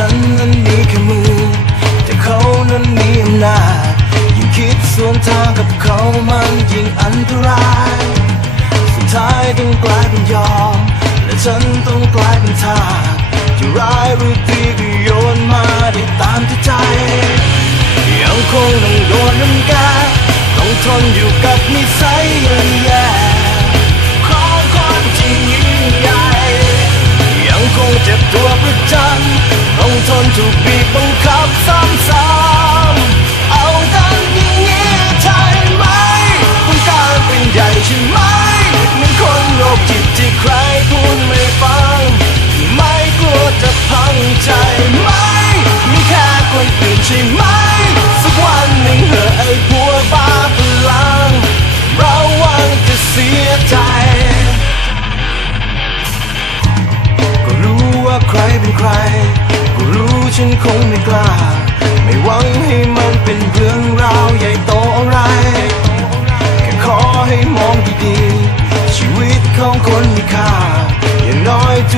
ฉันนั้นมีแค่มือ แต่เขานั้นมีอำนาจยิ่งคิดสวนทางกับเขามันยิ่งอันตราย สุดท้ายต้องกลายเป็นยอม และฉันต้องกลายเป็นทาสจะร้ายหรือดีก็โยนมาได้ตามที่ใจ ยังคงต้องโดนน้ำแกต้องทนอยู่กับนิสัย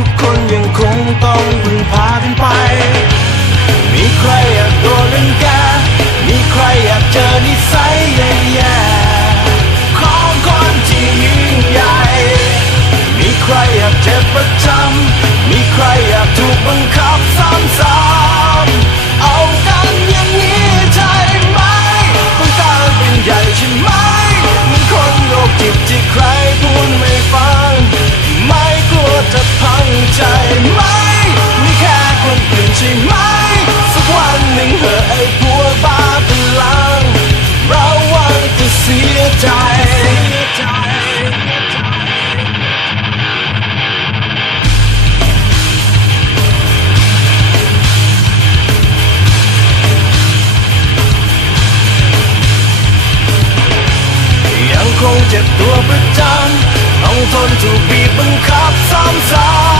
to connect. เจ็บตัวประจำต้องทนถูกบีบบังคับซ้ำซ้ำ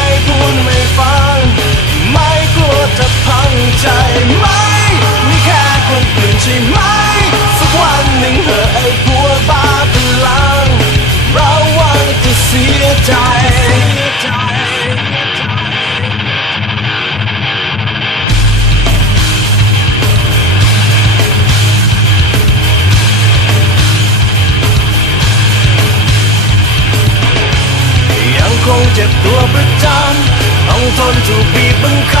นถูกบีบบังคับ